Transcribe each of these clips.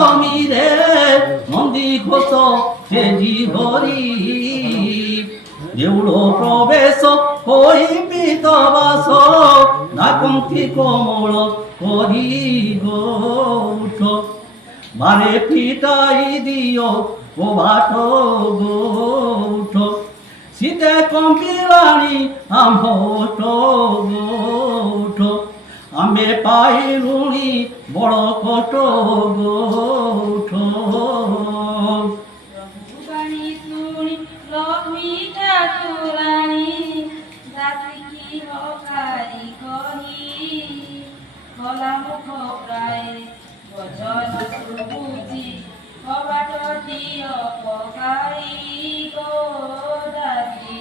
সমীরে নন্দী ঘোষ তেজি হরি দেউড় প্রবেশ হই পিতবাস ডাকন্তি কোমল করি গো উঠ বারে ফিটাই দিও ও বাট গো উঠ শীতে কম্পিলানি আম্ভ গো উঠ আমি পাইলুনি বড় কট গো উঠ লক্ষ্মী ঠাকুরানী জাতি কি হকারি করি কলা মুখ প্রায় বচন সুবুঝি কবাট দিয় পকাই গো দাসী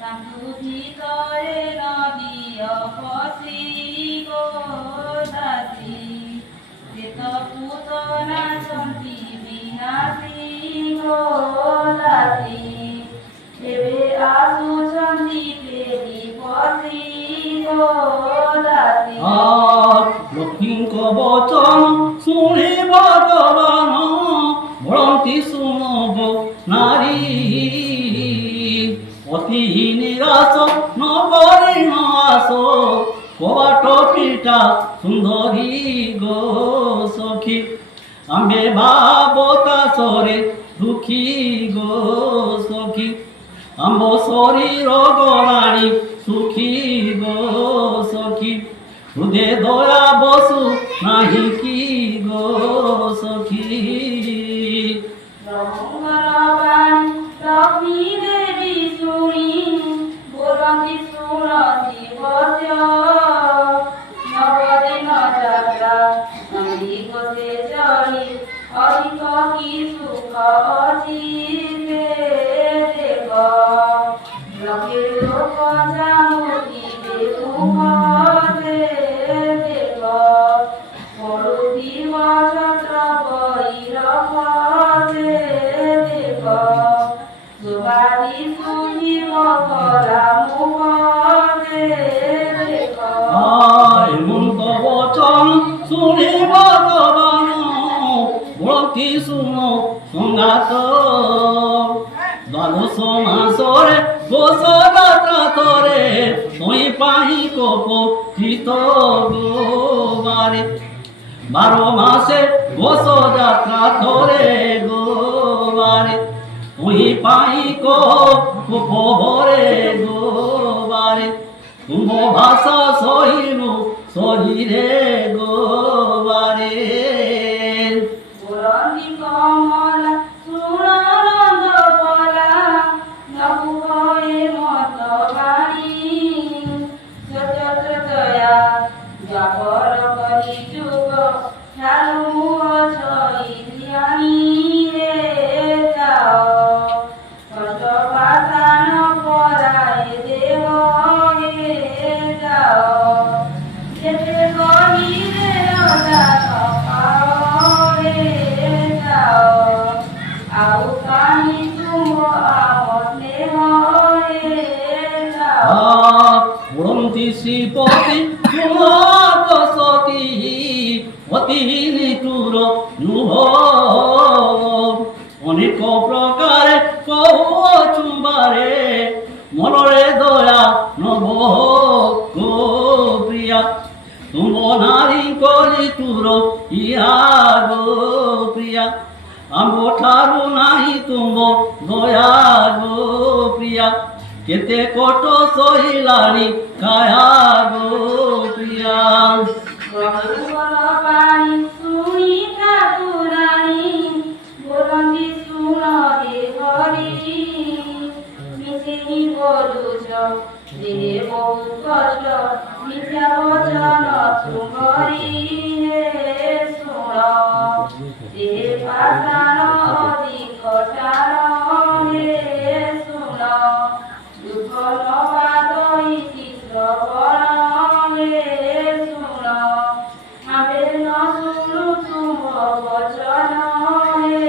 তাঙ্কু ভিতরে নদিয় পশি গো দাসী প্রেত পুতনা সন্তি বিনাশী গো দাসী এবে আসুচন্তি পেরি পশি গো দাসী লক্ষ্মীଙ୍କ বচন শুনি ভগবান বলন্তি শুনব নারী অতি নিরাশ নগরী নাশ কবাট পিটা সুন্দরী গো সখী আম্বে ভাবতাসরে দুঃখী গো সখী আম্ব শরীর গরাণী সুখী গো সখী হৃদে দয়া বসু নাহি কি গো সখী লক্ষ্মী দেবী শুনি বলন্তি শুনতি বস্য নবদিন যাত্রা নন্দী ঘোষে চলি অধিক কি সুখ অছি দেব লোকে লোক জামুতি মুখ দেব পড়ুতি বছত্র বৈরভ দেব সুবাদি শুনিব কলা মুখ দেব এমন্ত বচন শুনি ভগবান বলতি শুন সংঘাত দ্বাদশ মাসরে ঘোষ যাত্রা তরে তুই পাই কোপ কৃত গোবারে 12 মাসে ঘোষ যাত্রা তরে গোবারে তুই পাই কোপ ভরে গোবারে তুম ভাষা সহিনু শরীরে গোবারে বলন্তি কমলা সুরানন্দ বলা নবু হয়ে মত বাণী সত্যয়া জবর করি যুগ ঠালু অছই ধ্যানী রে যাও কষ্ট পাতান পরায় দেহ হে যাও যেতে করি রে অজা পুরন্তি শ্রীপতি সতী অতি নিটুর নুহ অনেক প্রকারে কহু চুম্বারে মনরে দয়া নব গো প্রিয়া তুম নারী কলি তুর ইয়া গো প্রিয়া আম্ব ঠারু নাহি তুম দয়া গো প্রিয়া কেতে কট সহিলানি কায়া গো প্রিয়া বাণী শুনি ঠাকুরানী বলন্তি শুন রে হরি মিছে বলুছ দিনে বহুত কষ্ট মিথ্যা বচন সুমরি হে শুণ দেহে পাষাণ অধিক টান হে শুণ দুঃখ নবাদ ইতি শ্রবণ হে শুণ আবে ন শুনু তুম বচন হে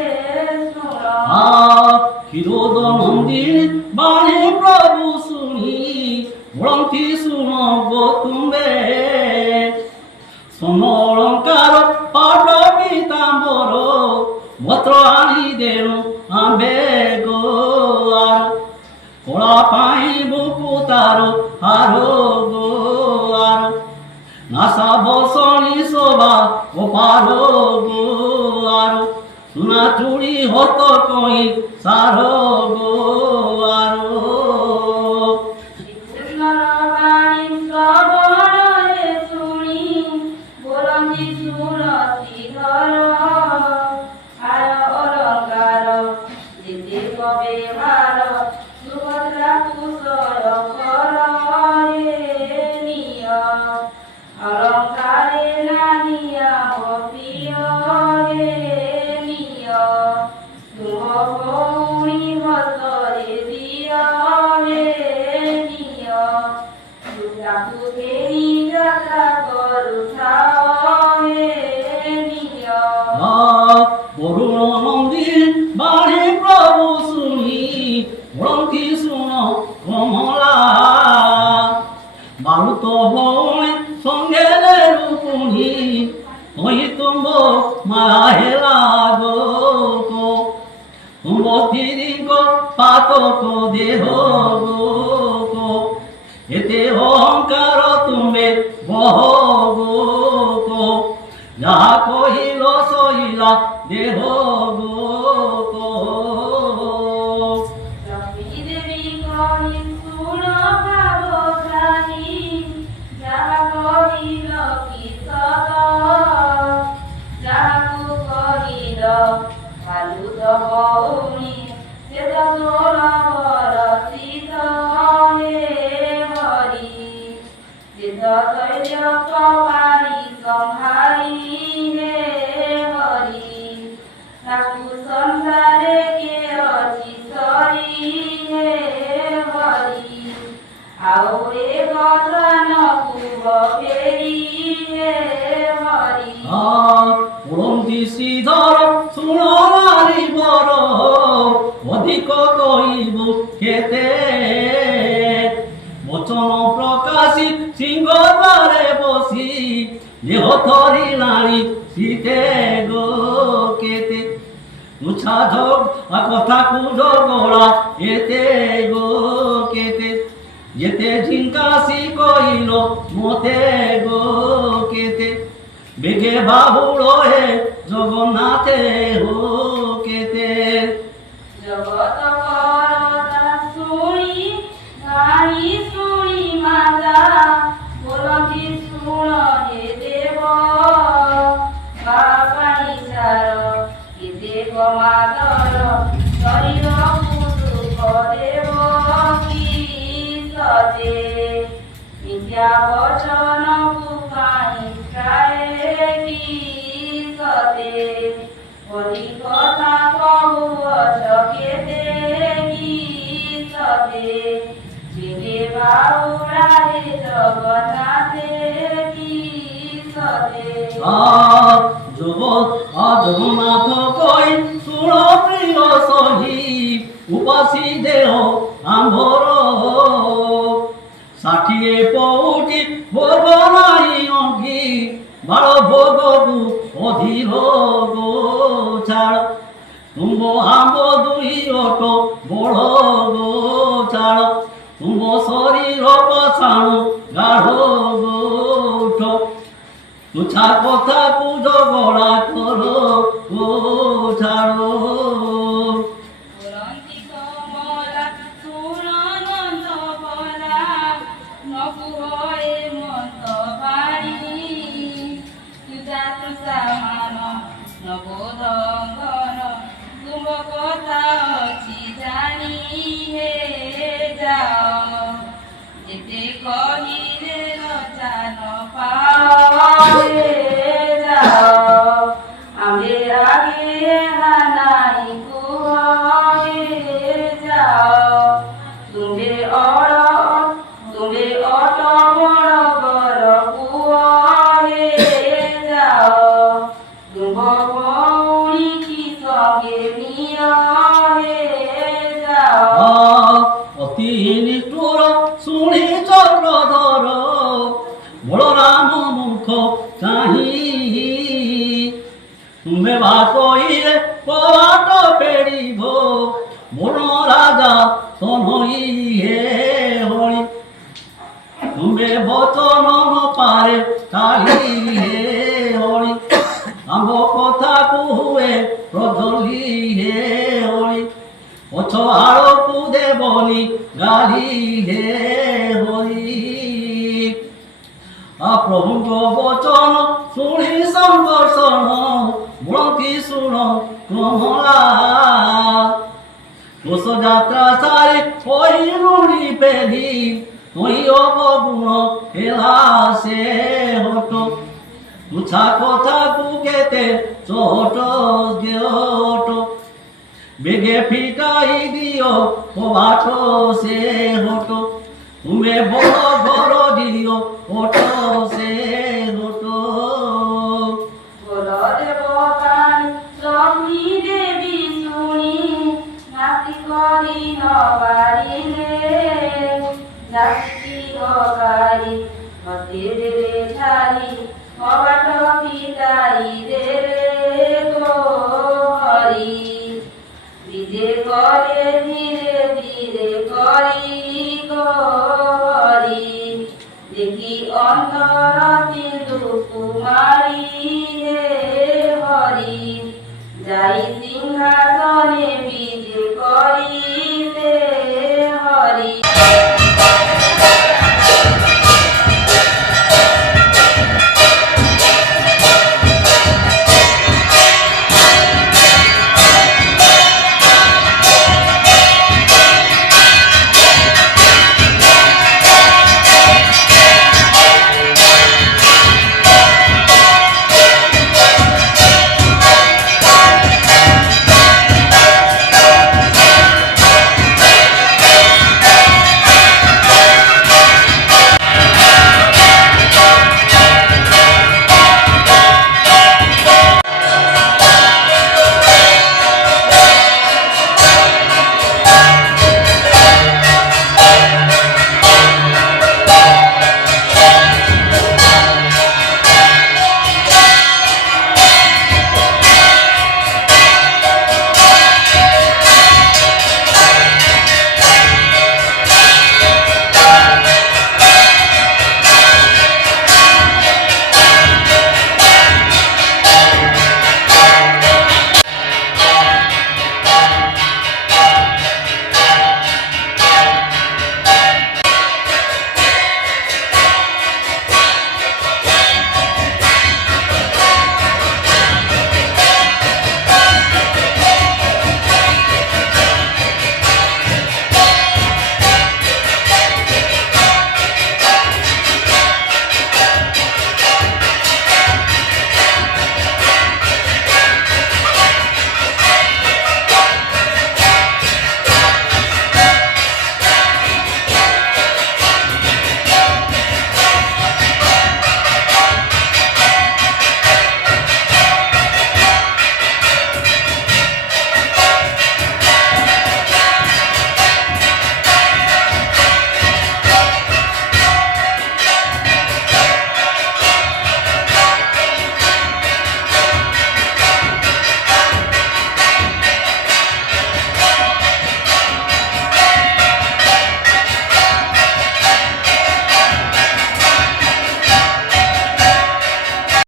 শুণ ক্ষীরোদ নন্দিনী বাণী প্রভু শুনি বলন্তি শুন গো তুমে সোন অলঙ্কার পাঠ পিতাম্ব ওরা পাই বুকু তারো আরো গো আরো নাসা বসনি শোভা ও পারো গো আরো সোনা চুড়ি হতো কই সারো গো আরো বাণী শ্রবণে শুনি বলন্তি সুরতি ধর আর অলঙ্কার যেতে কবে ভার সুভদ্রা কুশল কর নিয় অলঙ্কারে নাহিয়া প্রিয় নিয় শুভ ভৌণী ভতরে দিয় নিয় তাকু ফেরি যাত্রা করুথাও নিয় বরুণ মন্দির বাণী প্রভু শুনি বরন্তি শুন কমলা বালুত ভৌণী সঙ্গে রূপুণী ওই তুম্ব মায়া হেলা গো তুম্ব তিরিঙ্গ পাতক দেহ গো এতে অহংকার তুমি বহ গো যাহা কহিল সহিলা দেহ গো দেবী কহি শুণ ভাবধানী যাহা কহিল কি সদ যাহাকু কহিল বালুত ভৌণী শ্বেত ষোলবর সিদ্ধ হে হরি সিদ্ধ ধৈর্য কপারি সম্হারি হে হরি তাকু সংসারে কে অছি সরি হে হরি ଆଉ ଏ କଥା ନ କୁହ ଫେରି ହେ ହରି পরন্তি শ্রীধর শুণ নারী বর অধিক কহিব কেতে বচন প্রকাশী সিংহদ্বারে বসি দেহ ধরিলানি শীতে গো কেতে তুছা ঝগ কথা কুঝগড়া এতে গো কেতে যেতে ঝিঙ্কাশি কইল মতে গো কেতে বেগে বাহুড় হে জগন্নাথে হো কেতে জগত করতা শুনি গাড়ি শুনি মাতা বলতি শুণ হে দেব বাপানি সার হে দেব মাদর শরীর পুরুষ দেব কি সদে মিথ্যা বচন পুকাই কায়ে কি সদে হরি কথা কহু অচকেতে কি সদে বেগে বাউড়ারে জগন্নাথে কি সদে জগন্নাথ কই শুণ প্রিয় সহি উপাসী দেহ আম্ভর ষাঠিয়ে পৌটি ভোগ নাই অঙ্গি বারো ভোগু অধীর গো ছাড় তুম্ব আম্ব দুই অট বড় গো ছাড় তুম্ব শরীর পছাণু গাঢ় গোঠ তুছা কথা কুজ গড়া কর গো ছাড় বলন্তি কমলা শুণ নন্দ বলা নকুহ এ মন্ত বাণী তুজা তুষা মান নবোধঙ্গন তুম কথা অছি জানি হে যাও যেতে কহিলে লজ্জা ন পাও হে যাও আমি আগে হানাই কুহ হে যাও তুমি অট বড় বড় কুহ হে যাও তুম ভৌণী কি সঙ্গে নিয় হে যাও অতি নিষ্ঠুর শুনি চক্রধর বলরাম মুখ চাহি হে হরি তুমি বচন পারে কালি হে হরি আম্ভ কথা কুহুয়ে প্রধলি হে হরি পছ আড়কু দেবনি গালি হে হরি প্রভুଙ୍କ বচন শুনি সংকর্ষণ মুড়কি শুণ কমলা দোষ যাত্রা সারি ওই নুড়ি পেলি তুই অবগুণ হেলা সে হট তুছা কথা বুকেতে চোট গেট বেগে ফিটাই দিও কবাট সে হট তুমি বড় ঘর দিও ওট সে হট বলদেব গান লক্ষ্মী দেবী শুনি নাতি করি নবারিলে নাতি গকারি মতে দেবে ঠারি কবাট পিতাই দেবে গো হরি বিজে করে ধীরে ধীরে করি গো হরি দেখি অন্তর সিন্ধু কুমারী হে হরি যাই সিংহাসনে বিজে করি